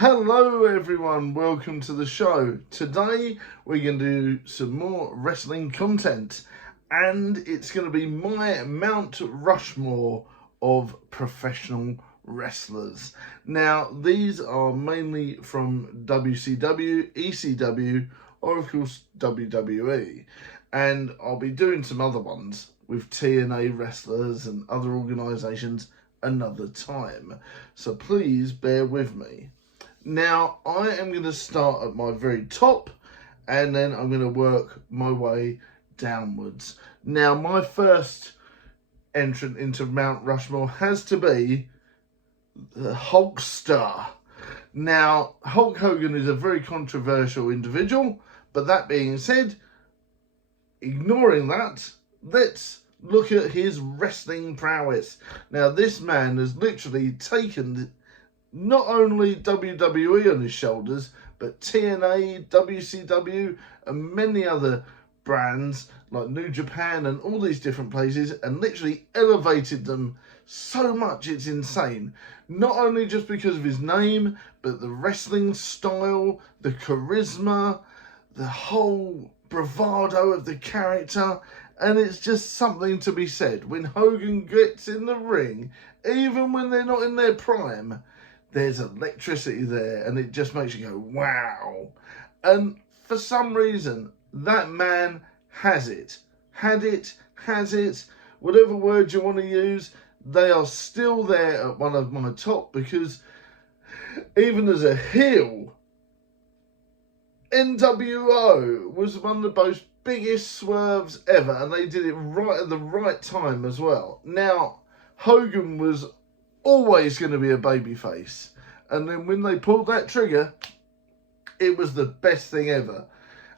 Hello everyone, welcome to the show. Today we're going to do some more wrestling content and it's going to be my Mount Rushmore of professional wrestlers. Now these are mainly from WCW, ECW or of course WWE, and I'll be doing some other ones with TNA wrestlers and other organisations another time, so please bear with me. Now, I am going to start at my very top and then I'm going to work my way downwards. Now, my first entrant into Mount Rushmore has to be the Hulkster. Now, Hulk Hogan is a very controversial individual, but that being said, ignoring that, let's look at his wrestling prowess. Now, this man has literally taken not only WWE on his shoulders, but TNA, WCW, and many other brands like New Japan and all these different places, and literally elevated them so much it's insane. Not only just because of his name, but the wrestling style, the charisma, the whole bravado of the character, and it's just something to be said. When Hogan gets in the ring, even when they're not in their prime, there's electricity there and it just makes you go, wow. And for some reason, that man has it. Had it, has it, whatever word you want to use, they are still there at one of my top, because even as a heel, NWO was one of the most biggest swerves ever, and they did it right at the right time as well. Now, Hogan was always going to be a babyface, and then when they pulled that trigger, it was the best thing ever.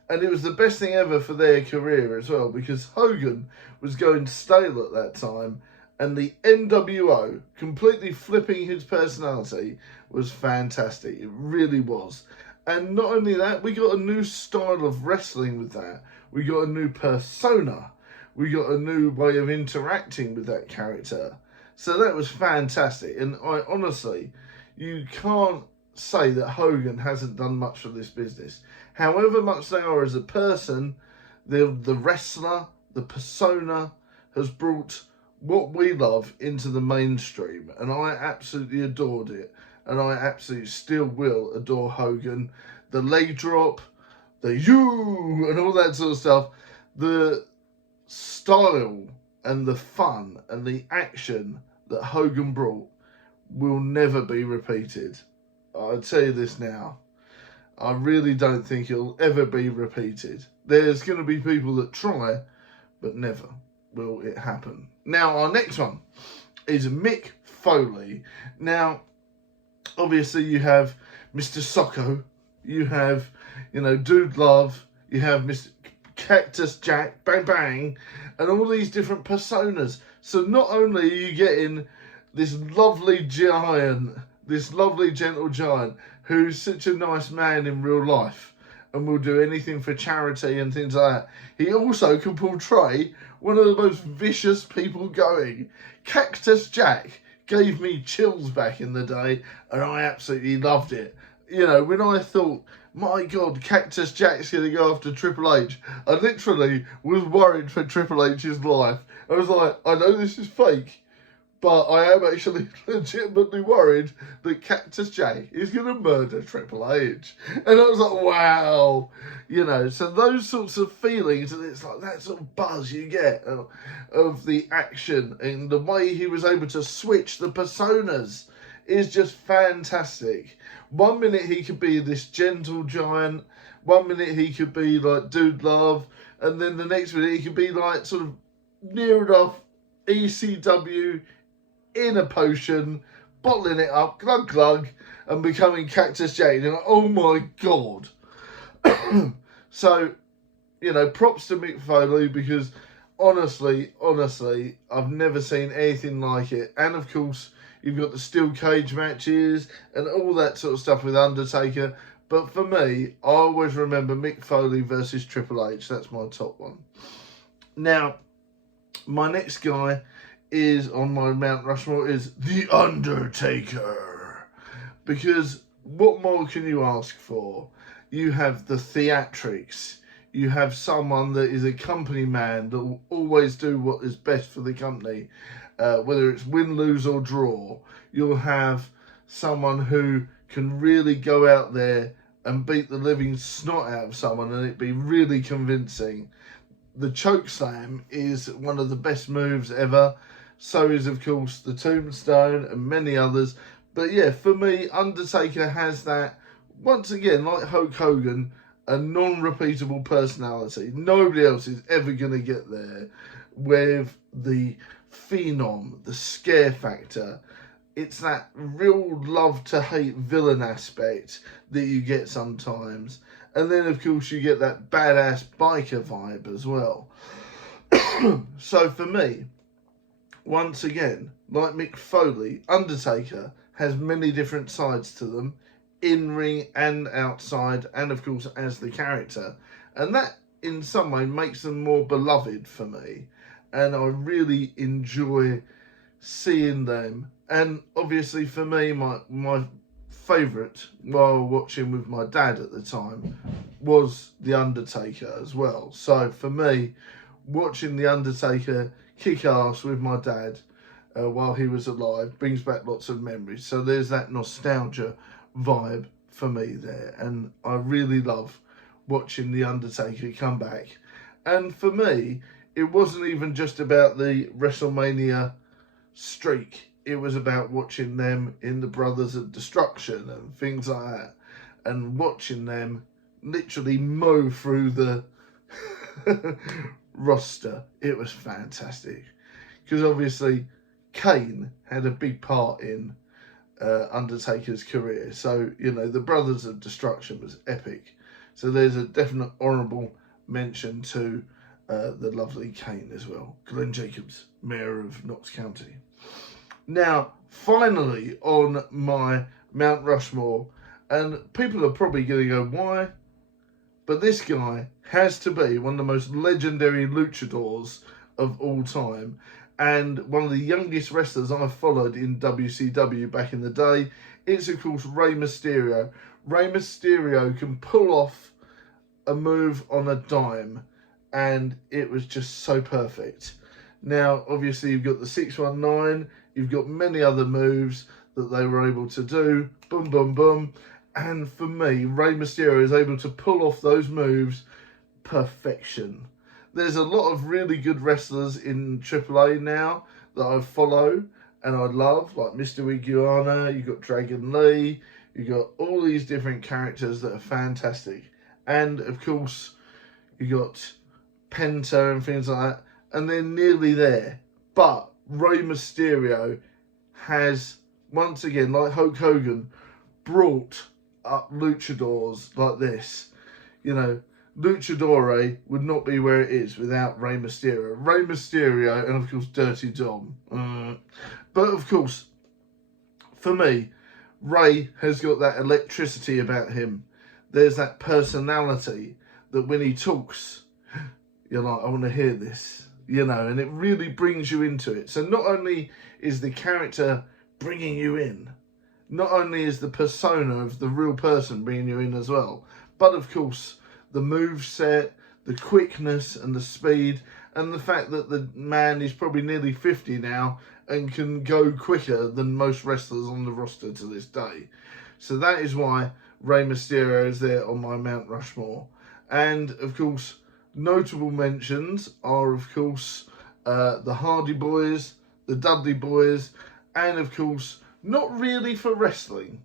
And it was the best thing ever for their career as well, because Hogan was going stale at that time, and the NWO completely flipping his personality was fantastic. It really was. And not only that, we got a new style of wrestling with that. We got a new persona. We got a new way of interacting with that character. So that was fantastic. And I honestly, you can't say that Hogan hasn't done much for this business. However much they are as a person, the wrestler, the persona has brought what we love into the mainstream. And I absolutely adored it. And I absolutely still will adore Hogan. The leg drop, the you, and all that sort of stuff. The style and the fun and the action that Hogan brought will never be repeated. I'll tell you this now. I really don't think it'll ever be repeated. There's going to be people that try, but never will it happen. Now, our next one is Mick Foley. Now, obviously you have Mr. Socko, you have, Dude Love, you have Mr. Cactus Jack, Bang Bang, and all these different personas. So not only are you getting this lovely giant, this lovely gentle giant, who's such a nice man in real life and will do anything for charity and things like that, he also can portray one of the most vicious people going. Cactus Jack gave me chills back in the day, and I absolutely loved it. When I thought, my God, Cactus Jack's going to go after Triple H, I literally was worried for Triple H's life. I was like, I know this is fake, but I am actually legitimately worried that Cactus Jack is going to murder Triple H. And I was like, wow. So those sorts of feelings, and it's like that sort of buzz you get of the action, and the way he was able to switch the personas is just fantastic. 1 minute he could be this gentle giant, 1 minute he could be like Dude Love, and then the next minute he could be like sort of near enough ECW in a potion, bottling it up, glug glug, and becoming Cactus Jack. And you're like, oh my God. So, props to Mick Foley, because honestly, I've never seen anything like it. And of course, you've got the steel cage matches and all that sort of stuff with Undertaker. But for me, I always remember Mick Foley versus Triple H. That's my top one. Now, my next guy is on my Mount Rushmore is The Undertaker. Because what more can you ask for? You have the theatrics. You have someone that is a company man that will always do what is best for the company, whether it's win, lose or draw. You'll have someone who can really go out there and beat the living snot out of someone and it be really convincing. The choke slam is one of the best moves ever. So is, of course, the tombstone and many others. But yeah, for me, Undertaker has that, once again, like Hulk Hogan, a non-repeatable personality. Nobody else is ever going to get there with the phenom, the scare factor. It's that real love to hate villain aspect that you get sometimes. And then, of course, you get that badass biker vibe as well. So for me, once again, like Mick Foley, Undertaker has many different sides to them, in-ring and outside, and of course as the character. And that, in some way, makes them more beloved for me. And I really enjoy seeing them. And obviously for me, my favourite, while watching with my dad at the time, was The Undertaker as well. So for me, watching The Undertaker kick ass with my dad while he was alive brings back lots of memories. So there's that nostalgia vibe for me there. And I really love watching The Undertaker come back. And for me, it wasn't even just about the WrestleMania streak. It was about watching them in the Brothers of Destruction and things like that. And watching them literally mow through the roster. It was fantastic. Because obviously Kane had a big part in Undertaker's career. So, you know, the Brothers of Destruction was epic. So there's a definite honourable mention to the lovely Kane as well. Glenn Jacobs, Mayor of Knox County. Now, finally on my Mount Rushmore, and people are probably going to go, why? But this guy has to be one of the most legendary luchadors of all time, and one of the youngest wrestlers I followed in WCW back in the day. It's, of course, Rey Mysterio. Rey Mysterio can pull off a move on a dime, and it was just so perfect. Now, obviously, you've got the 619, you've got many other moves that they were able to do. Boom, boom, boom. And for me, Rey Mysterio is able to pull off those moves perfection. There's a lot of really good wrestlers in AAA now that I follow and I love, like Mr. Iguana, you've got Dragon Lee, you've got all these different characters that are fantastic. And, of course, you've got Penta and things like that. And they're nearly there. But Rey Mysterio has, once again, like Hulk Hogan, brought up luchadors like this. You know, Luchadore would not be where it is without Rey Mysterio. Rey Mysterio and, of course, Dirty Dom. But, of course, for me, Rey has got that electricity about him. There's that personality that when he talks, you're like, I want to hear this. You know, and it really brings you into it. So not only is the character bringing you in, not only is the persona of the real person bringing you in as well, but of course the moveset, the quickness and the speed, and the fact that the man is probably nearly 50 now and can go quicker than most wrestlers on the roster to this day. So that is why Rey Mysterio is there on my Mount Rushmore. And of course, notable mentions are, of course, the Hardy Boys, the Dudley Boys, and, of course, not really for wrestling,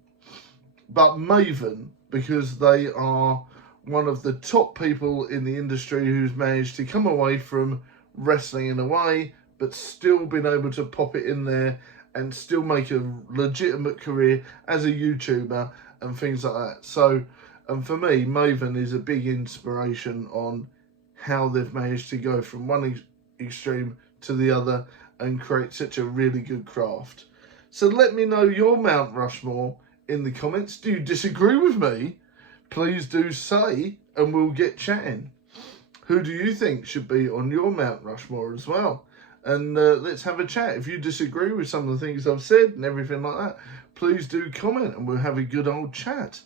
but Maven, because they are one of the top people in the industry who's managed to come away from wrestling in a way, but still been able to pop it in there and still make a legitimate career as a YouTuber and things like that. So, and for me, Maven is a big inspiration on how they've managed to go from one extreme to the other and create such a really good craft. So let me know your Mount Rushmore in the comments. Do you disagree with me? Please do say, and we'll get chatting. Who do you think should be on your Mount Rushmore as well? and let's have a chat. If you disagree with some of the things I've said and everything like that, please do comment and we'll have a good old chat.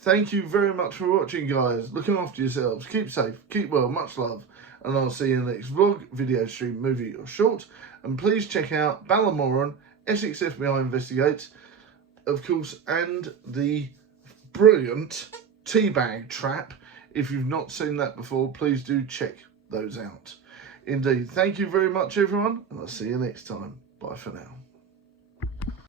Thank you very much for watching, guys. Looking after yourselves. Keep safe. Keep well. Much love. And I'll see you in the next vlog, video, stream, movie or short. And please check out Ballamoran, Essex FBI Investigates, of course, and the brilliant Teabag Trap. If you've not seen that before, please do check those out. Indeed. Thank you very much, everyone. And I'll see you next time. Bye for now.